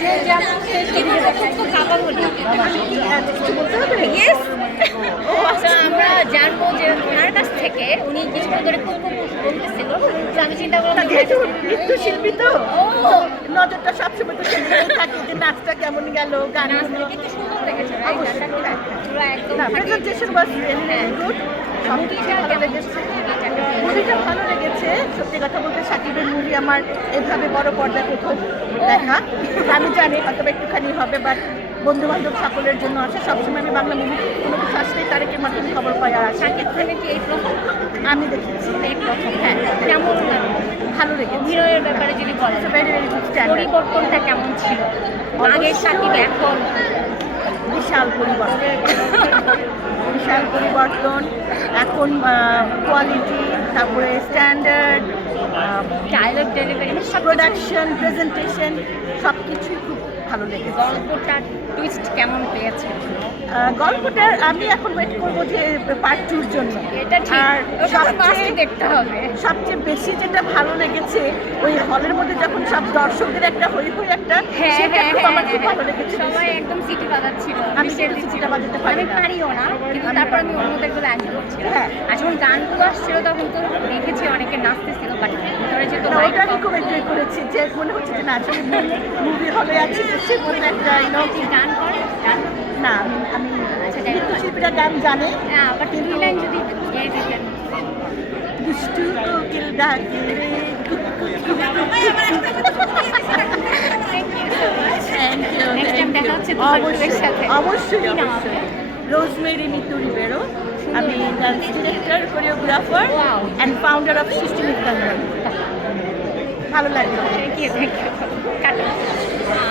যে যেমন হ্যাঁ, আচ্ছা আমরা জানব যে ওনার কাছ থেকে উনি কিছুক্ষণ ধরে খুব খুব বলতেছিল আমি চিন্তা করলাম যেহেতু নৃত্যশিল্পী তো। নজরটা সবসময় তো থাকে যে নাচটা কেমন গেল গান কিন্তু সুন্দর লেগেছে অবশ্যই, হ্যাঁ। একদম না ফাটিয়ে প্রেজেন্টেশন ওয়াজ রিয়েলি হ্যাঁ। গুড মুভিটা ভালো লেগেছে। মুভিটা ভালো লেগেছে। সত্যি কথা বলতে সাকিবের মুভি আমার এভাবে বড় পর্দায় প্রথম দেখা। আমি জানি হয়তো একটুখানি হবে বাট বন্ধু বান্ধব সকলের জন্য আসে। সবসময় আমি বাংলা মুভি কোনো কিছু আসলেই তারেকের মাধ্যমে খবর পাই আর আসে। শাকিব খানের কি এই প্রথম? আমি দেখেছি। এই প্রথম। হ্যাঁ। কেমন? ভালো লেগেছে। অভিনয়ের ব্যাপারে যদি বলেন। ভেরি ভেরি গুড পরিবর্তনটা কেমন ছিল? আগের সাকিব এখন? বিশাল পরিবর্তন। বিশাল পরিবর্তন। এখন কোয়ালিটি তারপরে standard dialogue delivery production presentation সব কিছুই খুব ভালো লেগেছে গল্পটা টুইস্ট কেমন পেয়েছে গল্পটার আমি এখন ওয়েট করব যে পার্ট টুর জন্য এটা আর সবচেয়ে দেখতে হবে সবচেয়ে বেশি যেটা ভালো লেগেছে ওই হলের মধ্যে যখন সব দর্শকদের একটা হই হই একটা হ্যাঁ সেটা হ্যাঁ খুব হ্যাঁ আমার খুব। ভালো লেগেছে সবাই একদম সিটি বাজাচ্ছিল আমি। সিটিটা বাজাতে পারি আমি না। পারিও না কিন্তু তারপর আমি না। অন্যদেরগুলো এনজয় করছিলাম হ্যাঁ। আর যখন গানগুলো আসছিল তখন তো দেখেছি অনেকে নাচতেছিল বাট ভিতরে যে তো যে মনে হচ্ছে যে না আসলে মুভি হলে আছি সে মনে একটা গান করে? না আমি আচ্ছা, যাই গান জানে হ্যাঁ বাট যদি দুষ্টু কোকিল ডাকে অবশ্যই রোজমেরি মিতু রিবেরো আমি dance director choreographer and founder of Mitrangan ভালো লাগল। Thank you thank you